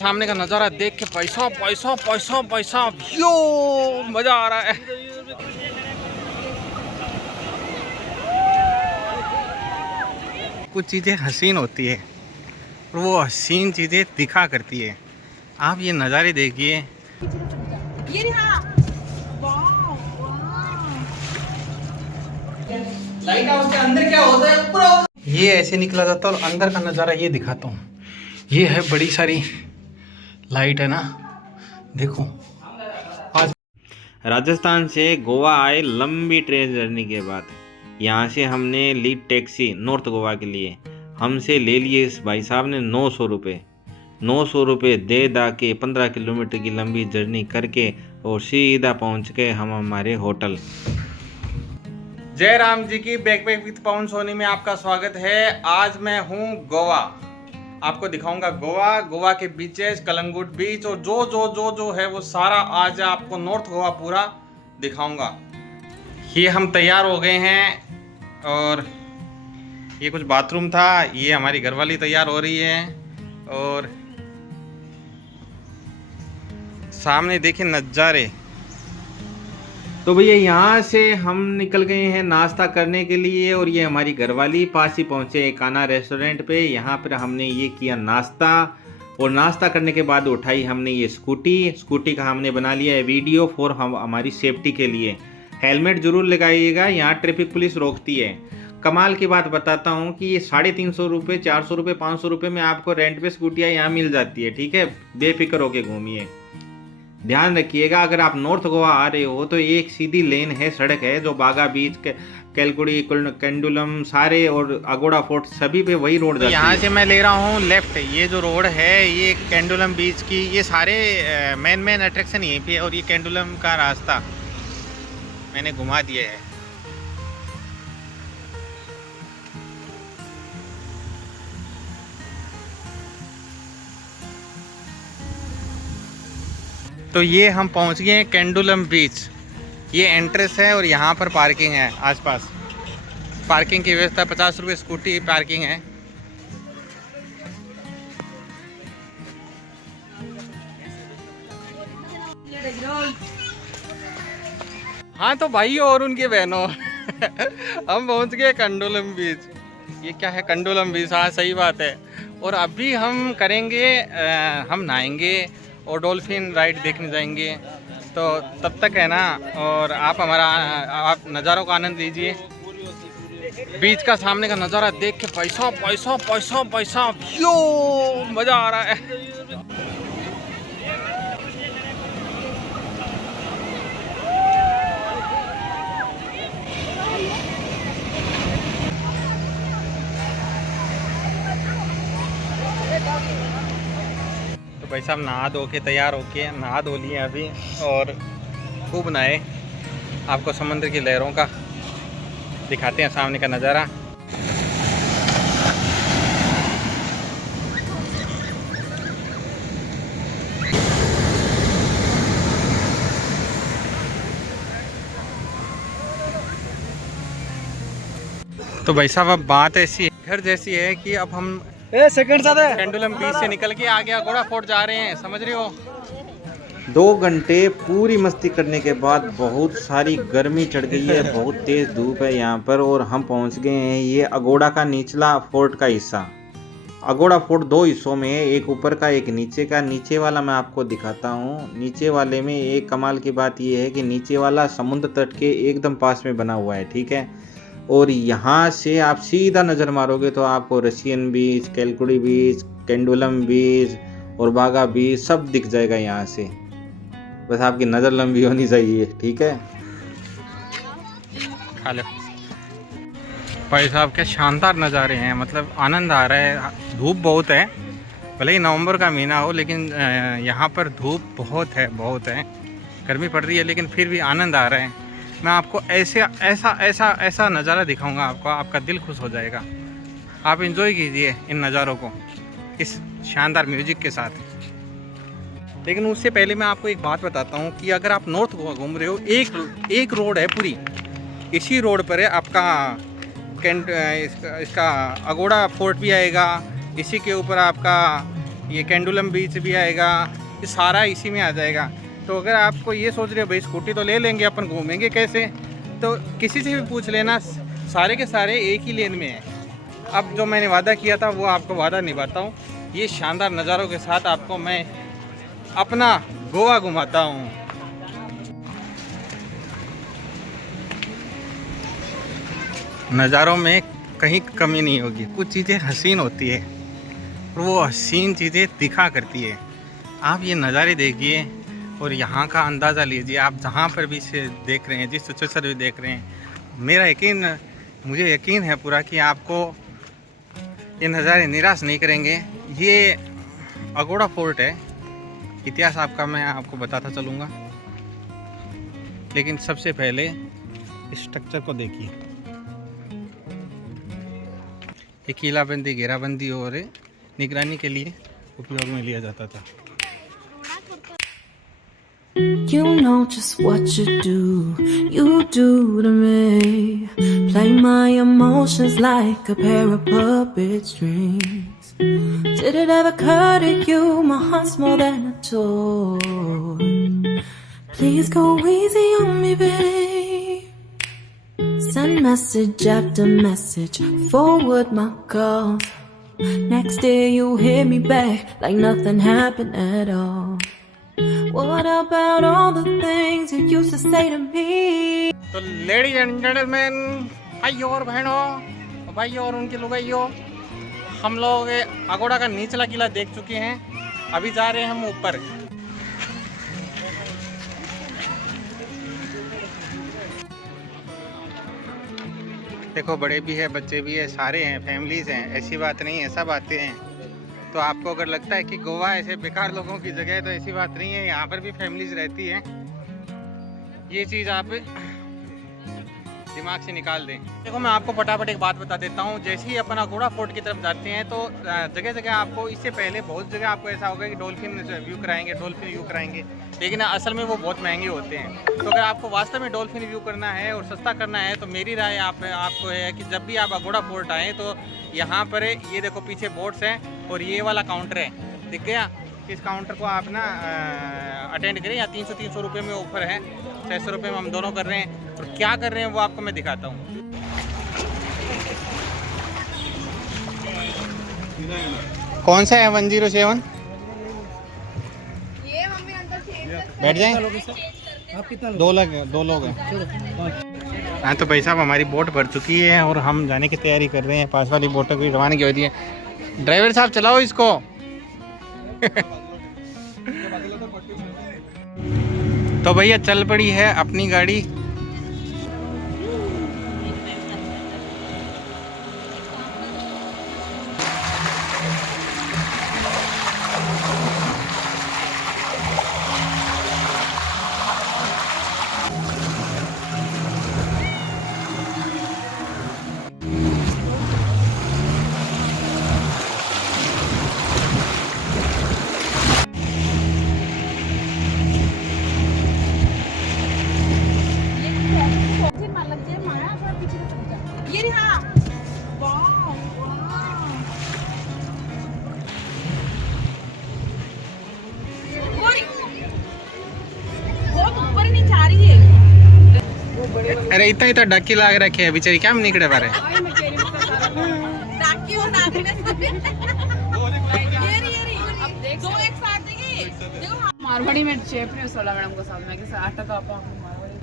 सामने का नज़ारा देख के पैसा पैसा पैसा पैसा यो मजा आ रहा है। कुछ चीज़ें हसीन होती है और वो हसीन चीज़ें दिखा करती है। आप ये नज़ारे देखिए। लाइट हाउस के अंदर क्या होता है पूरा ये ऐसे निकला जाता है और अंदर का नज़ारा ये दिखाता हूँ। ये है बड़ी सारी लाइट है ना, देखो। आज राजस्थान से गोवा आए लंबी ट्रेन जर्नी के बाद यहाँ से हमने ली टैक्सी नॉर्थ गोवा के लिए। हमसे ले लिए इस भाई साहब ने 900 रुपये। 900 रुपये दे दा के 15 किलोमीटर की लंबी जर्नी करके और सीधा पहुँच गए हम हमारे होटल। जय राम जी की बैकपैक विद पवन सोनी में आपका स्वागत है। आज मैं हूँ गोवा, आपको दिखाऊंगा गोवा के बीचेस, कलंगुट बीच और जो है वो सारा आज आपको नॉर्थ गोवा पूरा दिखाऊंगा। ये हम तैयार हो गए हैं और ये कुछ बाथरूम था, ये हमारी घरवाली तैयार हो रही है और सामने देखिए नज़ारे। तो भैया यहाँ से हम निकल गए हैं नाश्ता करने के लिए और ये हमारी घरवाली पास ही पहुँचे एक काना रेस्टोरेंट पे। यहाँ पर हमने ये किया नाश्ता और नाश्ता करने के बाद उठाई हमने ये स्कूटी का हमने बना लिया है वीडियो फॉर हम हमारी सेफ्टी के लिए। हेलमेट ज़रूर लगाइएगा, यहाँ ट्रैफिक पुलिस रोकती है। कमाल की बात बताता हूँ कि ये 350 रुपये, 400 रुपये, 500 रुपये में आपको रेंट पे स्कूटियाँ यहाँ मिल जाती है। ठीक है, बेफिक्र होके घूमिए। ध्यान रखिएगा, अगर आप नॉर्थ गोवा आ रहे हो तो एक सीधी लेन है, सड़क है जो बागा बीच कैलकुड़ी केंडुलम सारे और अगोड़ा फोर्ट सभी पे वही रोड जाती है। यहाँ से मैं ले रहा हूँ लेफ्ट। ये जो रोड है ये केंडुलम बीच की, ये सारे मेन अट्रैक्शन यहीं पे है और ये केंडुलम का रास्ता मैंने घुमा दिया है। तो ये हम पहुंच गए हैं केंडुलम बीच। ये एंट्रेंस है और यहाँ पर पार्किंग है। आसपास पार्किंग की व्यवस्था 50 रुपये स्कूटी पार्किंग है। हाँ तो भाइयों और उनके बहनों हम पहुंच गए केंडुलम बीच। ये क्या है केंडुलम बीच? हाँ सही बात है। और अभी हम करेंगे हम नहाएंगे और डॉल्फिन राइड देखने जाएंगे। तो तब तक है ना, और आप नज़ारों का आनंद लीजिए। बीच का सामने का नज़ारा देख के पैसा पैसा पैसा पैसा यो मज़ा आ रहा है। तो भाई साहब नहा धो के तैयार होके नहा धो लिए अभी और खूब नहाए। आपको समुद्र की लहरों का दिखाते हैं सामने का नज़ारा। तो भाई साहब अब बात ऐसी है, घर जैसी है कि अब हम केंडुलम बीच से निकल के आगे अगोड़ा फोर्ट जा रहे हैं, समझ रहे हो। 2 घंटे पूरी मस्ती करने के बाद बहुत सारी गर्मी चढ़ गई है, बहुत तेज़ धूप है यहाँ पर और हम पहुँच गए हैं ये अगोड़ा का निचला फोर्ट का हिस्सा। अगोड़ा फोर्ट 2 हिस्सों में है, एक ऊपर का एक नीचे का। नीचे वाला मैं आपको दिखाता हूँ। नीचे वाले में एक कमाल की बात ये है कि नीचे वाला समुद्र तट के एकदम पास में बना हुआ है। ठीक है, और यहाँ से आप सीधा नज़र मारोगे तो आपको रशियन बीच, कैलकुड़ी बीच, केंडुलम बीच और बागा बीच सब दिख जाएगा यहाँ से। बस आपकी नज़र लंबी होनी चाहिए। ठीक है, खा लो भाई साहब, क्या शानदार नज़ारे हैं, मतलब आनंद आ रहा है। धूप बहुत है, भले ही नवंबर का महीना हो लेकिन यहाँ पर धूप बहुत है, गर्मी पड़ रही है लेकिन फिर भी आनंद आ रहा है। मैं आपको ऐसा नज़ारा दिखाऊंगा, आपका दिल खुश हो जाएगा। आप एंजॉय कीजिए इन नज़ारों को इस शानदार म्यूजिक के साथ। लेकिन उससे पहले मैं आपको एक बात बताता हूँ कि अगर आप नॉर्थ गोवा घूम रहे हो, एक रोड है पूरी, इसी रोड पर है आपका इसका अगोड़ा फोर्ट भी आएगा, इसी के ऊपर आपका ये कैंडुलम बीच भी आएगा, ये सारा इसी में आ जाएगा। तो अगर आपको ये सोच रहे हो भाई स्कूटी तो ले लेंगे, अपन घूमेंगे कैसे, तो किसी से भी पूछ लेना, सारे के सारे एक ही लेन में है। अब जो मैंने वादा किया था वो आपको वादा निभाता हूँ। ये शानदार नज़ारों के साथ आपको मैं अपना गोवा घुमाता हूँ। नज़ारों में कहीं कमी नहीं होगी, कुछ चीज़ें हसीन होती है और वो हसीन चीज़ें दिखा करती है। आप ये नज़ारे देखिए और यहाँ का अंदाज़ा लीजिए। आप जहाँ पर भी इसे देख रहे हैं, जिस सिचुएशन भी देख रहे हैं, मुझे यकीन है पूरा कि आपको ये नज़ारे निराश नहीं करेंगे। ये अगोड़ा फोर्ट है, इतिहास आपका मैं आपको बताता चलूँगा, लेकिन सबसे पहले इस स्ट्रक्चर को देखिए। ये किलाबंदी, घेराबंदी और निगरानी के लिए उपयोग में लिया जाता था। You know just what you do to me. Play my emotions like a pair of puppet strings. Did it ever occur to you my heart's more than a toy? Please go easy on me, babe. Send message after message, forward my calls. Next day you hit me back like nothing happened at all. What about all the things you used to say to me? तो ladies and gentleman, भाइयों और बहनों, भाइयों और उनके लुगाइयों, हम लोग अगोड़ा का निचला किला देख चुके हैं। अभी जा रहे हैं हम ऊपर। देखो बड़े भी है, बच्चे भी है, सारे हैं, फैमिलीज हैं, ऐसी बात नहीं है, सब आते हैं। तो आपको अगर लगता है कि गोवा ऐसे बेकार लोगों की जगह है, तो ऐसी बात नहीं है, यहाँ पर भी फैमिलीज रहती हैं। ये चीज़ आप दिमाग से निकाल दें। देखो मैं आपको फटाफट एक बात बता देता हूँ। जैसे ही अपन अगोड़ा फोर्ट की तरफ जाते हैं तो जगह जगह आपको, इससे पहले बहुत जगह आपको ऐसा होगा कि डॉल्फिन व्यू कराएंगे, लेकिन असल में वो बहुत महंगे होते हैं। तो अगर आपको वास्तव में डॉल्फिन व्यू करना है और सस्ता करना है, तो मेरी राय आपको है कि जब भी आप अगोड़ा फोर्ट आएँ तो यहाँ पर ये देखो पीछे बोट्स हैं और ये वाला काउंटर है, दिख गया। इस काउंटर को आप ना अटेंड करें। यहाँ 300 रुपये में ऑफर है, 600 रुपये में हम दोनों कर रहे हैं। और क्या कर रहे हैं वो आपको मैं दिखाता हूँ। कौन सा है 107? बैठ जाएं? दो लोग हैं। हाँ तो भाई साहब हमारी बोट भर चुकी है और हम जाने की तैयारी कर रहे हैं। पास वाली बोटों की रवानगी की होती है। ड्राइवर साहब चलाओ इसको। तो भैया चल पड़ी है अपनी गाड़ी। अरे इतना डक्की लाग रखे है बेचारी, क्या निकले बारे। मारवाड़ी में शेफ ने 16 मैडम को साथ में कि 60 टका आप मारवाड़ी।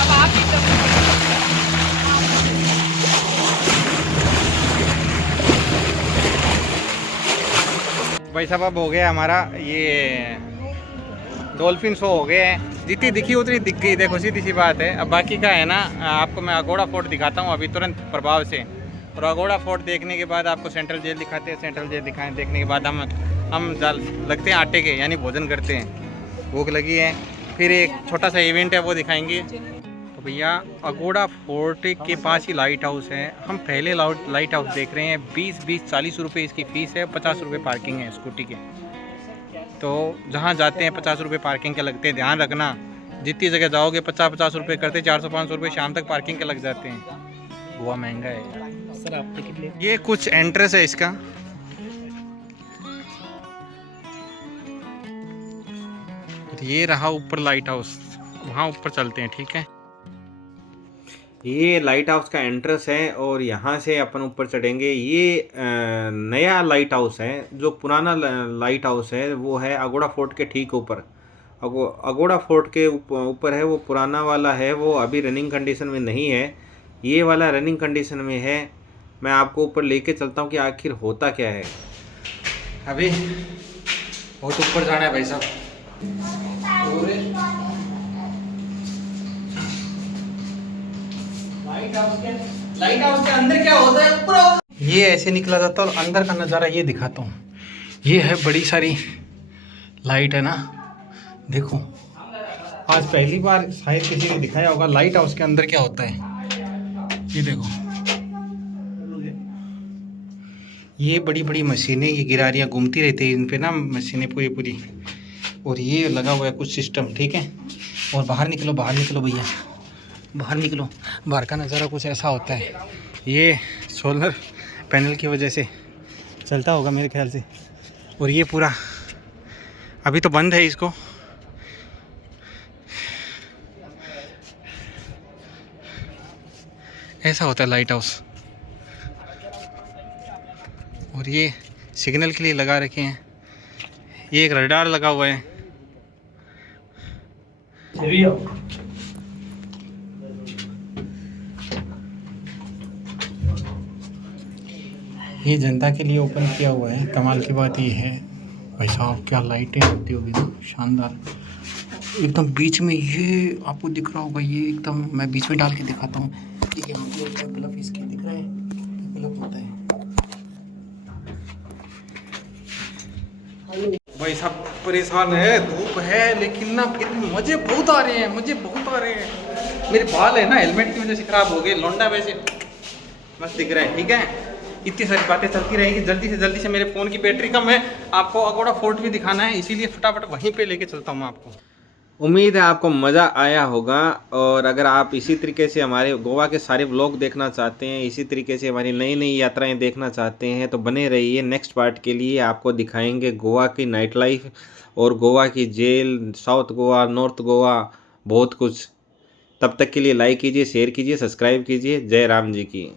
अब आप भाई साहब अब हो गया हमारा ये डॉल्फिन शो हो गए हैं। जितनी दिखी उतनी दिख गई, देखो सीधी सी बात है। अब बाकी का है ना, आपको मैं अगोड़ा फोर्ट दिखाता हूँ अभी तुरंत प्रभाव से। और अगोड़ा फोर्ट देखने के बाद आपको सेंट्रल जेल दिखाते हैं। सेंट्रल जेल दिखाएं देखने के बाद हम लगते हैं आटे के, यानी भोजन करते हैं। भूख लगी है। फिर एक छोटा सा इवेंट है वो दिखाएंगे। तो भैया अगोड़ा फोर्ट के पास ही लाइट हाउस है। हम पहले लाइट हाउस देख रहे हैं। 20-40 रुपये इसकी फ़ीस है, 50 रुपये पार्किंग है स्कूटी के। तो जहाँ जाते हैं 50 रुपये पार्किंग के लगते हैं। ध्यान रखना जितनी जगह जाओगे 50-50 रुपये करते, 400-500 रुपये शाम तक पार्किंग के लग जाते हैं। गोवा महंगा है सर। आप टिकट ले। ये कुछ एंट्रेंस है इसका। ये रहा ऊपर लाइट हाउस, वहाँ ऊपर चलते हैं, ठीक है। ये लाइट हाउस का एंट्रेंस है और यहाँ से अपन ऊपर चढ़ेंगे। ये नया लाइट हाउस है। जो पुराना लाइट हाउस है वो है अगोड़ा फोर्ट के ठीक ऊपर। अगोड़ा फोर्ट के ऊपर है। वो पुराना वाला है, वो अभी रनिंग कंडीशन में नहीं है। ये वाला रनिंग कंडीशन में है। मैं आपको ऊपर लेके चलता हूँ कि आखिर होता क्या है। अभी बहुत ऊपर जाना है भाई साहब। लाइट हाउस के अंदर क्या होता है ऊपर? ये ऐसे निकला जाता है और अंदर का नज़ारा ये दिखाता हूँ। ये है बड़ी सारी लाइट है ना, देखो। आज पहली बार शायद किसी ने दिखाया होगा लाइट हाउस के अंदर क्या होता है। ये देखो, ये बड़ी बड़ी मशीनें, ये गिरारियाँ घूमती रहती है इन पे ना, मशीनें पूरी पूरी। और ये लगा हुआ है कुछ सिस्टम, ठीक है। और बाहर निकलो भैया, बाहर निकलो। बाहर का नज़ारा कुछ ऐसा होता है। ये सोलर पैनल की वजह से चलता होगा मेरे ख्याल से। और ये पूरा अभी तो बंद है इसको। ऐसा होता है लाइट हाउस। और ये सिग्नल के लिए लगा रखे हैं। ये एक रडार लगा हुआ है। ये जनता के लिए ओपन किया हुआ है। कमाल की बात ये है भाई साहब, क्या लाइटें होती होगी ना, शानदार। एकदम बीच में, ये आपको दिख रहा होगा, ये एकदम मैं बीच में डाल के दिखाता हूँ। ये यहाँ पे बल्ब इसके दिख रहा है, बल्ब होता है भाई साहब। परेशान है, धूप है, लेकिन ना फिर भी मजे बहुत आ रहे हैं, मुझे बहुत आ रहे हैं। मेरे बाल है ना हेलमेट की वजह से खराब हो गए। लौंडा वैसे मस्त दिख रहा है, ठीक है। इतनी सारी बातें चलती रहेंगी। जल्दी से मेरे फ़ोन की बैटरी कम है। आपको अगोड़ा फोर्ट भी दिखाना है, इसीलिए फटाफट वहीं पे लेके चलता हूँ मैं आपको। उम्मीद है आपको मज़ा आया होगा। और अगर आप इसी तरीके से हमारे गोवा के सारे व्लॉग देखना चाहते हैं, इसी तरीके से हमारी नई नई यात्राएं देखना चाहते हैं, तो बने रहिए। नेक्स्ट पार्ट के लिए आपको दिखाएंगे गोवा की नाइट लाइफ और गोवा की जेल, साउथ गोवा, नॉर्थ गोवा, बहुत कुछ। तब तक के लिए लाइक कीजिए, शेयर कीजिए, सब्सक्राइब कीजिए। जय राम जी की।